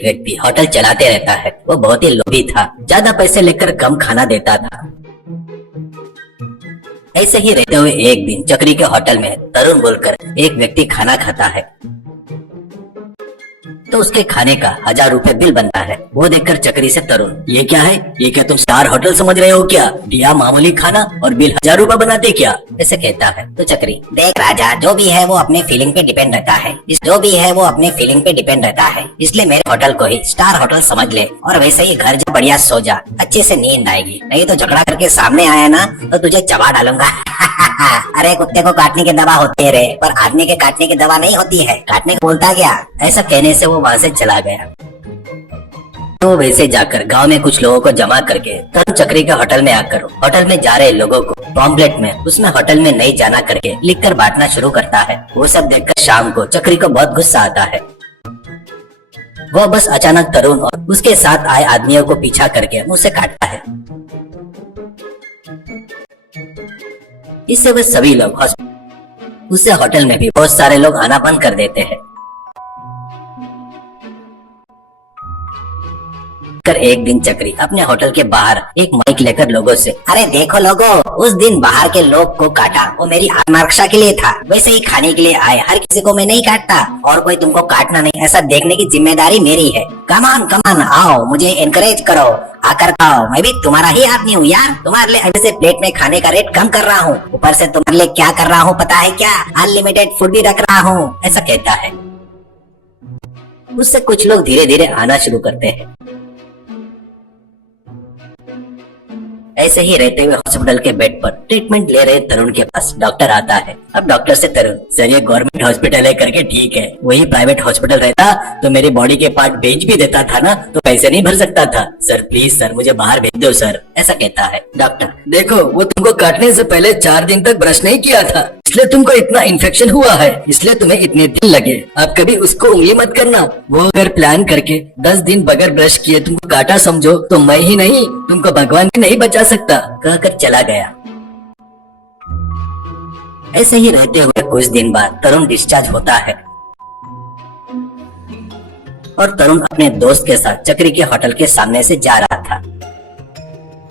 एक व्यक्ति होटल चलाते रहता है। वो बहुत ही लोभी था, ज्यादा पैसे लेकर कम खाना देता था। ऐसे ही रहते हुए एक दिन चक्री के होटल में तरुण बोलकर एक व्यक्ति खाना खाता है, तो उसके खाने का 1000 रुपए बिल बनता है। वो देखकर चक्री से तरुण, ये क्या है? ये क्या तुम स्टार होटल समझ रहे हो क्या? दिया मामूली खाना और बिल 1000 रुपए बनाते क्या? ऐसे कहता है। तो चक्री, देख राजा, जो भी है वो अपने फीलिंग पे डिपेंड रहता है। इसलिए मेरे होटल को ही स्टार होटल समझ ले, और वैसे ही घर जा, बढ़िया सो जा, अच्छे से नींद आएगी। नहीं तो झगड़ा करके सामने आया ना तो तुझे चबा डालूंगा। अरे कुत्ते को काटने की दवा होती है रे, पर आदमी के काटने की दवा नहीं होती है। काटने को बोलता क्या? ऐसा कहने से वो वहाँ से चला गया। तो वैसे जाकर गांव में कुछ लोगों को जमा करके तरुण चक्री के होटल में आकर होटल में जा रहे लोगों को पॉम्पलेट में उसमें होटल में नहीं जाना करके लिखकर बांटना शुरू करता है। वो सब देखकर शाम को चक्री को बहुत गुस्सा आता है। वो बस अचानक तरुण और उसके साथ आए आदमियों को पीछा करके मुंह से काटता है। इससे वे सभी लोग उससे होटल में भी बहुत सारे लोग आना बंद कर देते हैं। एक दिन चक्री अपने होटल के बाहर एक माइक लेकर लोगों से, अरे देखो लोगों, उस दिन बाहर के लोग को काटा वो मेरी आत्मरक्षा के लिए था, वैसे ही खाने के लिए आए हर किसी को मैं नहीं काटता, और कोई तुमको काटना नहीं ऐसा देखने की जिम्मेदारी मेरी है। कमान आओ, मुझे एनकरेज करो, आकर खाओ, मैं भी तुम्हारा ही आदमी हूँ यार। तुम्हारे लिए अभी से प्लेट में खाने का रेट कम कर रहा हूँ, ऊपर से तुम्हारे लिए क्या कर रहा हूँ पता है क्या? अनलिमिटेड फूड भी रख रहा हूँ। ऐसा कहता है। उससे कुछ लोग धीरे धीरे आना शुरू करते हैं। ऐसे ही रहते हुए हॉस्पिटल के बेड पर ट्रीटमेंट ले रहे तरुण के पास डॉक्टर आता है। अब डॉक्टर से तरुण, सर ये गवर्नमेंट हॉस्पिटल है करके ठीक है, वही प्राइवेट हॉस्पिटल रहता तो मेरी बॉडी के पार्ट बेच भी देता था ना, तो पैसे नहीं भर सकता था। सर प्लीज सर, मुझे बाहर भेज दो सर। ऐसा कहता है। डॉक्टर, देखो वो तुमको काटने से पहले 4 दिन तक ब्रश नहीं किया था, इसलिए तुमको इतना इन्फेक्शन हुआ है, इसलिए तुम्हें इतने दिन लगे। आप कभी उसको उंगली मत करना। वो अगर प्लान करके 10 दिन बगैर ब्रश किए तुमको काटा समझो तो मैं ही नहीं, तुमको भगवान भी नहीं बचा सकता, कहकर चला गया। ऐसे ही रहते हुए कुछ दिन बाद तरुण डिस्चार्ज होता है और तरुण अपने दोस्त के साथ चक्री के होटल के सामने से जा रहा था।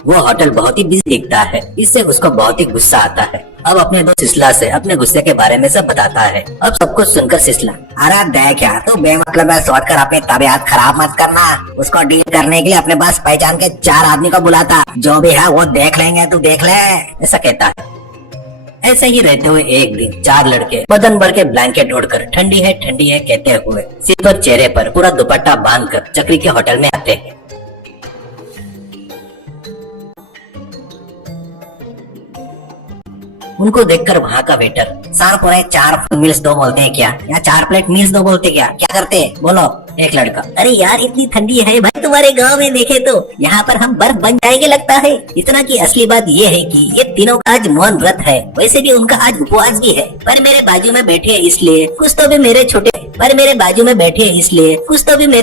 वो होटल बहुत ही बिजी दिखता है, इससे उसको बहुत ही गुस्सा आता है। अब अपने दोस्त सिसला से अपने गुस्से के बारे में सब बताता है। अब सब कुछ सुनकर सिसला, अरे देख यार, तू बेमतलब सोच कर अपनी तबीयत खराब मत करना। उसको डील करने के लिए अपने पास पहचान के 4 आदमी को बुलाता, जो भी है वो देख लेंगे, तू देख ले। ऐसा कहता है। ऐसे ही रहते हुए एक दिन 4 लड़के बदन भर के ब्लैंकेट ओढ़कर ठंडी है कहते हुए सिर पर चेहरे पर पूरा दुपट्टा बांधकर चक्री के होटल में आते हैं। उनको देखकर वहाँ का वेटर, सर पूरे 4 मील्स दो बोलते हैं क्या, या 4 प्लेट मील्स दो बोलते क्या करते हैं? बोलो। एक लड़का, अरे यार इतनी ठंडी है भाई, तुम्हारे गांव में देखे तो यहाँ पर हम बर्फ बन जाएंगे लगता है। इतना की असली बात ये है कि ये तीनों का आज मौन व्रत है, वैसे भी उनका आज उपवास भी है, पर मेरे बाजू में बैठे इसलिए कुछ तो भी मेरे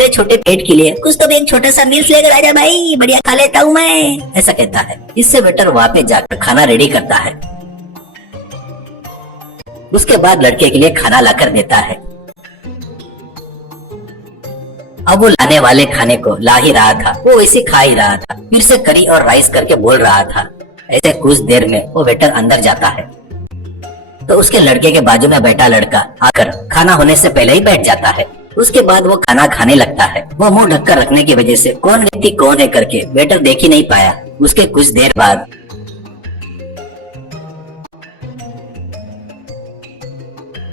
छोटे पेट के लिए कुछ तो भी एक छोटा सा मील्स लेकर आजा भाई, बढ़िया खा लेता हूँ मैं। ऐसा कहता है। इससे वेटर वहाँ पे जाकर खाना रेडी करता है। उसके बाद लड़के के लिए खाना लाकर देता है। अब वो लाने वाले खाने को ला ही रहा था, वो वैसे खा ही रहा था, फिर से करी और राइस करके बोल रहा था। ऐसे कुछ देर में वो वेटर अंदर जाता है तो उसके लड़के के बाजू में बैठा लड़का आकर खाना होने से पहले ही बैठ जाता है। उसके बाद वो खाना खाने लगता है। वो मुंह ढककर रखने की वजह से कौन व्यक्ति कौन है करके वेटर देख ही नहीं पाया। उसके कुछ देर बाद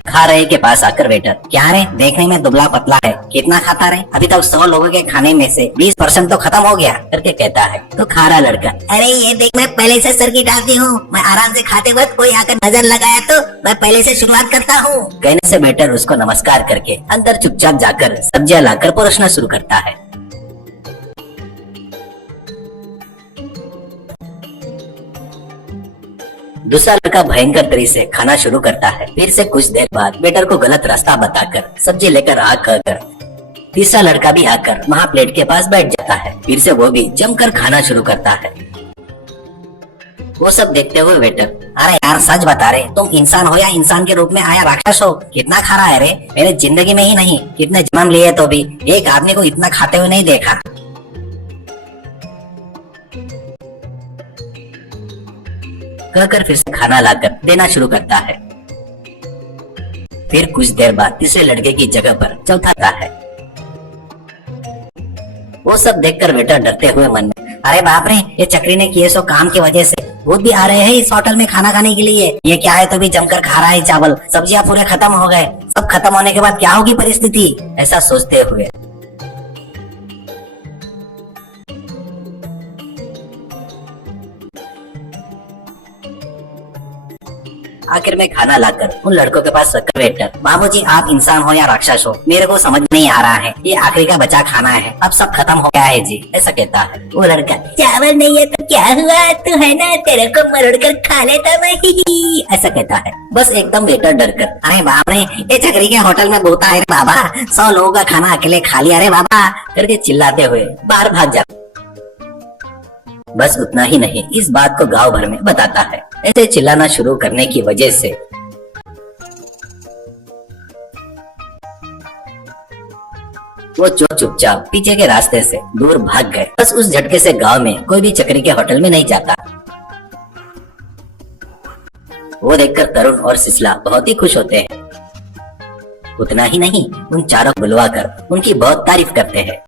खा रहे के पास आकर वेटर, क्या रे देखने में दुबला पतला है, कितना खाता रे? अभी तक 100 लोगों के खाने में से 20% तो खत्म हो गया करके कहता है। तो खा रहा लड़का, अरे ये देख मैं पहले से सर की डालती हूँ, मैं आराम से खाते वक्त कोई आकर नजर लगाया तो मैं पहले से शुरुआत करता हूँ। कहने से वेटर उसको नमस्कार करके अंदर चुपचाप जाकर सब्जियां लाकर परोसना शुरू करता है। दूसरा लड़का भयंकर तरीके से खाना शुरू करता है। फिर से कुछ देर बाद वेटर को गलत रास्ता बताकर सब्जी लेकर आकर तीसरा लड़का भी आकर वहाँ प्लेट के पास बैठ जाता है। फिर से वो भी जमकर खाना शुरू करता है। वो सब देखते हुए वेटर, अरे यार सच बता रहे, तुम इंसान हो या इंसान के रूप में आया राक्षस हो? कितना खा रहा है रे? मेरे जिंदगी में ही नहीं, कितने जन्म लिए तो भी एक आदमी को इतना खाते हुए नहीं देखा। कहकर फिर से खाना लाकर देना शुरू करता है। फिर कुछ देर बाद तीसरे लड़के की जगह पर चौथा आता है। वो सब देखकर वेटर डरते हुए मन में, अरे बाप रे, ये चक्री ने किए सो काम की वजह से भूत भी आ रहे हैं इस होटल में खाना खाने के लिए। ये क्या है, तो भी जमकर खा रहा है चावल, सब्जियां पूरे खत्म हो गए। सब खत्म होने के बाद क्या होगी परिस्थिति? ऐसा सोचते हुए आखिर में खाना लाकर उन लड़कों के पास रखकर वेटर, बाबूजी आप इंसान हो या राक्षस हो, मेरे को समझ नहीं आ रहा है। ये आखिरी का बचा खाना है, अब सब खत्म हो गया है जी। ऐसा कहता है। वो लड़का, चावल नहीं है तो क्या हुआ, तू है ना, तेरे को मरोड़ कर खा लेता मैं। ऐसा कहता है। बस एकदम वेटर डर कर, अरे बाप रे, ये चक्री के होटल में भूत है रे बाबा, 100 लोगों का खाना अकेले खा लिया रे बाबा करके चिल्लाते हुए बाहर भाग जाता। बस उतना ही नहीं, इस बात को गांव भर में बताता है। ऐसे चिल्लाना शुरू करने की वजह से वो चुपचाप पीछे के रास्ते से दूर भाग गए। बस उस झटके से गांव में कोई भी चक्री के होटल में नहीं जाता। वो देखकर तरुण और सिसला बहुत ही खुश होते हैं। उतना ही नहीं, उन चारों को बुलवाकर उनकी बहुत तारीफ करते हैं।